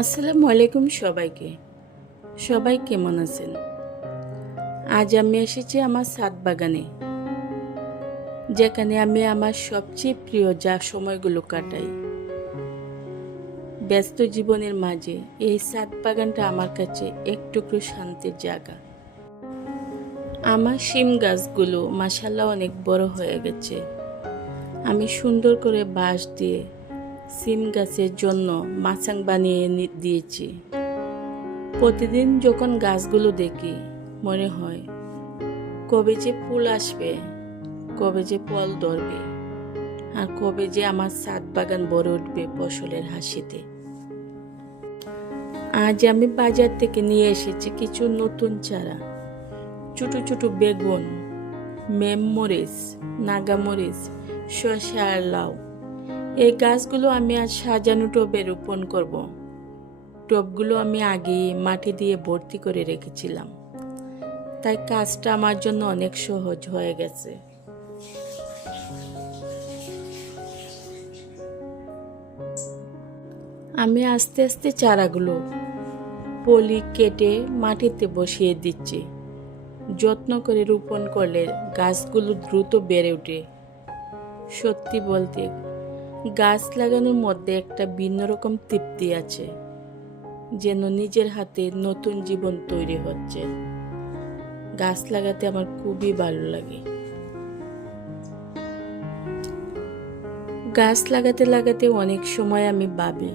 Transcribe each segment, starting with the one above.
আসসালামু আলাইকুম সবাইকে। সবাই কেমন আছেন? আজ আমি এসেছি আমার সাত বাগানে, যেখানে আমি আমার সবচেয়ে প্রিয় যা সময়গুলো কাটাই। ব্যস্ত জীবনের মাঝে এই সাত বাগানটা আমার কাছে একটুকরো শান্তির জায়গা। আমার শিম গাছগুলো মাসাল্লাহ অনেক বড় হয়ে গেছে। আমি সুন্দর করে বাঁশ দিয়ে সিম গাছের জন্য মাচাং বানিয়ে দিয়েছি। প্রতিদিন যখন গাছগুলো দেখি, মনে হয় কবে যে ফুল আসবে, কবে যে ফল ধরবে, আর কবে যে আমার সাত বাগান ভরে উঠবে ফসলের হাসিতে। আজ আমি বাজার থেকে নিয়ে এসেছি কিছু নতুন চারা। ছোট ছোট বেগুন, মেম মরিচ নাগামরিচ শসা আর লাউ। এই গাছগুলো আমি আজ সাজানো টবে রোপণ করব। টবগুলো আমি আগে মাটি দিয়ে ভর্তি করে রেখেছিলাম। তাই কাজটা আমার জন্য অনেক সহজ হয়ে গেছে। আমি আস্তে আস্তে চারাগুলো পলি কেটে মাটিতে বসিয়ে দিচ্ছি। যত্ন করে রোপণ করলে গাছগুলো দ্রুত বেড়ে ওঠে। সত্যি বলতে গাছ লাগানোর মধ্যে একটা ভিন্ন রকম তৃপ্তি আছে, যেন নিজের হাতে নতুন জীবন তৈরি হচ্ছে। গাছ লাগাতে আমার খুবই ভালো লাগে। গাছ লাগাতে লাগাতে অনেক সময় আমি ভাবি,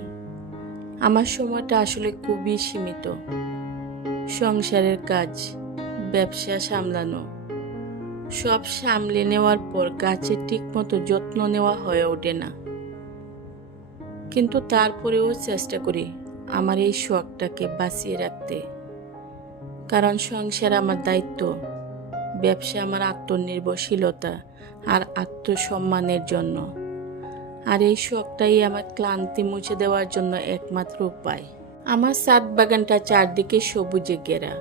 আমার সময়টা আসলে খুবই সীমিত। সংসারের কাজ, ব্যবসা সামলানো, সব সামলে নেওয়ার পর গাছের ঠিকমতো যত্ন নেওয়া হয়ে ওঠে না। কিন্তু তারপরেও চেষ্টা করি আমার এই শখটাকে বাঁচিয়ে রাখতে। কারণ সংসার আমার দায়িত্ব, ব্যবসা আমার আত্মনির্ভরশীলতা আর আত্মসম্মানের জন্য। আর এই শখটাই আমার ক্লান্তি মুছে দেওয়ার জন্য একমাত্র উপায়। আমার সাত বাগানটা চারদিকে সবুজে ঘেরা।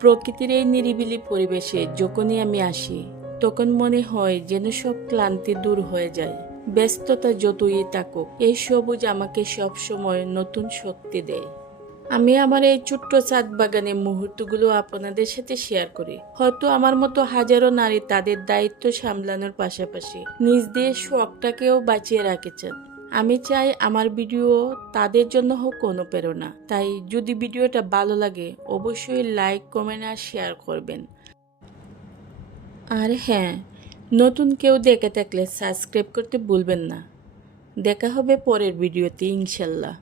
প্রকৃতির এই নিরিবিলি পরিবেশে যখনই আমি আসি, তখন মনে হয় যেন সব ক্লান্তি দূর হয়ে যায়। ব্যস্ততা যতই থাকুক, এই সবুজ আমাকে সব সময় নতুন শক্তি দেয়। আমি আমার এই ছোট্ট চাঁদ বাগানের মুহূর্তগুলো আপনাদের সাথে শেয়ার করি। হয়তো আমার মতো হাজারো নারী তাদের দায়িত্ব সামলানোর পাশাপাশি নিজ দিয়ে শখটাকেও বাঁচিয়ে রাখেছেন। আমি চাই আমার ভিডিও তাদের জন্য হোক অনুপ্রেরণা। তাই যদি ভিডিওটা ভালো লাগে, অবশ্যই লাইক কমেন্ট আর শেয়ার করবেন। আর হ্যাঁ নতুন কেউ দেখে থাকলে সাবস্ক্রাইব করতে ভুলবেন না। দেখা হবে পরের ভিডিওতে ইনশাল্লাহ।